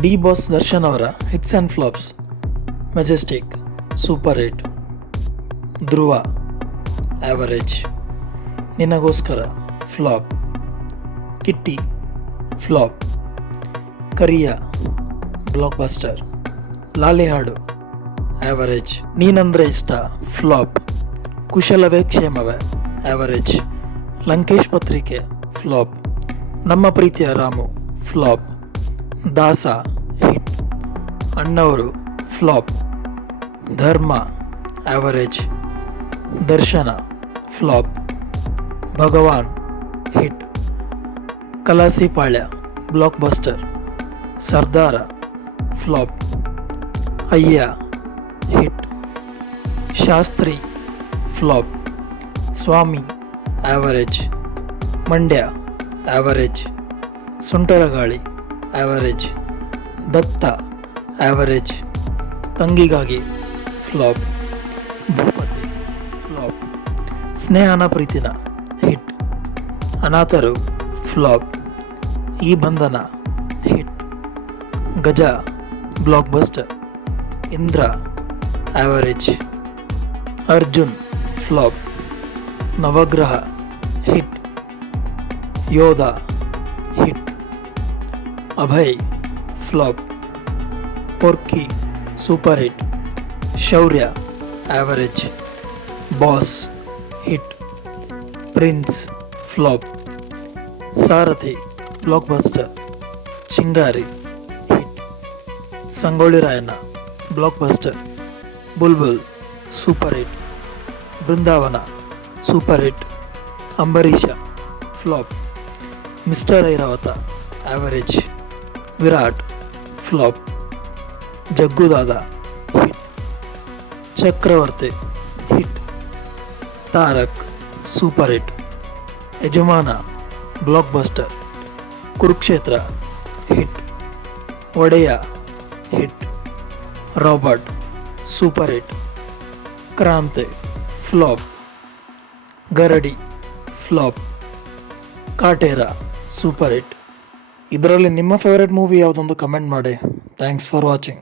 D boss Darshan ಅವರ hits and flops. Majestic super hit, Dhruva average, ನಿನಗೋಸ್ಕರ flap, Kitty flap, ಕರಿಯ block buster, ಲಾಲಿ ಹಾಡು average, ನೀನಂದ್ರೆ ಇಷ್ಟ ಫ್ಲಾಪ್, ಕುಶಲವೇ ಕ್ಷೇಮವೇ ಆ್ಯಾವರೇಜ್, ಲಂಕೇಶ್ ಪತ್ರಿಕೆ ಫ್ಲಾಪ್, ನಮ್ಮ ಪ್ರೀತಿಯ ರಾಮು ಫ್ಲಾಪ್, ದಾಸ ಹಿಟ್, ಅಣ್ಣವರು ಫ್ಲಾಪ್, ಧರ್ಮ ಆ್ಯಾವರೇಜ್, ದರ್ಶನ ಫ್ಲಾಪ್, ಭಗವಾನ್ ಹಿಟ್, ಕಲಾಸಿಪಾಳ್ಯ ಬ್ಲಾಕ್ ಬಸ್ಟರ್, ಸರ್ದಾರ ಫ್ಲಾಪ್, ಅಯ್ಯ ಹಿಟ್, ಶಾಸ್ತ್ರಿ ಫ್ಲಾಪ್, ಸ್ವಾಮಿ ಆ್ಯಾವರೇಜ್, ಮಂಡ್ಯ ಆ್ಯಾವರೇಜ್, ಸುಂಟರಗಾಳಿ ಆ್ಯಾವರೇಜ್, ದತ್ತ ಆ್ಯಾವರೇಜ್, ತಂಗಿಗಾಗಿ ಫ್ಲಾಪ್, ಭೂಪತಿ ಫ್ಲಾಪ್, ಸ್ನೇಹನ ಪ್ರೀತಿನ hit, ಅನಾಥರು flap, Ee Bandhana hit, Gaja blockbuster, Indra average, Arjun flop, Navagraha hit, Yodha hit, Abhay flop, Porki super hit, Shourya average, Boss hit, Prince flop, Saarathi blockbuster, Chingari hit, Sangolli Rayanna blockbuster, Bulbul super hit, Brindavana super hit, Ambareesha flop, Mr Airavata average, Viraat flop, Jaggudada hit, Chakravarthy hit, Tarak super hit, Yajamana blockbuster, Kurukshetra hit, Odeya hit, Robert super hit, Kranti flop, Garadi flop, Kaatera super hit. ಇದರಲ್ಲಿ ನಿಮ್ಮ favourite movie ಯಾವುದೊಂದು comment ಮಾಡಿ. Thanks for watching.